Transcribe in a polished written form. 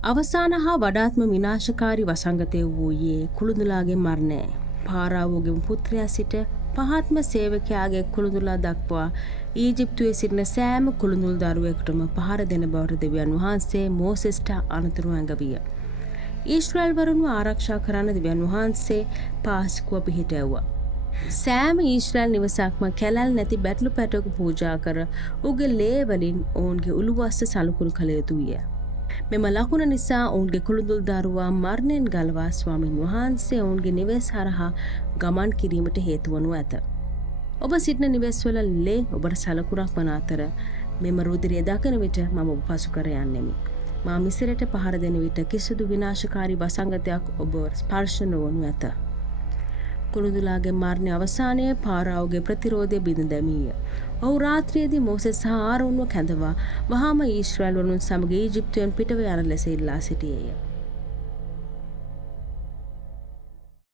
අවසාන හා වඩාත්ම විනාශකාරී වසංගතය වූයේ කුළුඳුලාගේ මරණය. පාරාවෝගේ පුත්‍රයා සිට පහත්ම සේවකයාගේ කුළුඳුලා දක්වා ඊජිප්තුවේ සිටින සෑම කුළුඳුල් දරුවෙකුටම පහර දෙන බවට දෙවියන් වහන්සේ මෝසෙස්ට අනතුරු ඇඟවිය. ඊශ්‍රායල් වරුන්ව ආරක්ෂා කරන්න දෙවියන් වහන්සේ පාස්කුව පිහිටැව්වා. සෑම ඊශ්‍රායල් නිවසක්ම කැලල් නැති බැටළු පැටවකු පූජා කර උගේ ලේ වලින් ඔවුන්ගේ උළුවස්ස සලකුණු කළ යුතු විය. මෙම ලකුණ නිසා ඔවුන්ගේ කුළුඳුල් දරුවා මරණයෙන් ගලවා ස්වාමින් වහන්සේ ඔවුන්ගේ නිවෙස් හරහා ගමන් කිරීමට හේතු වනු ඇත. ඔබ සිටින නිවෙස්වල ලේ ඔබට සලකුණක් වන අතර මෙම රුධිරය දකින විට මම ඔබ පසු කර යන්නෙමි. මා මිසරට පහර දෙන විට කිසිදු විනාශකාරී වසංගතයක් ඔබ ස්පර්ශ නොවනු ඇත. කුළුඳුලාගේ මරණය අවසානයේ පාරාවෝගේ ප්‍රතිරෝධය බිඳ දැමීය. ඔහු රාත්‍රියේදී මෝසෙස් සහ ආරෝන්ව කැඳවා වහාම ඊශ්‍රායල් වරුන් සමග ඊජිප්තුවෙන් පිටව යන ලෙස ඉල්ලා සිටියේය.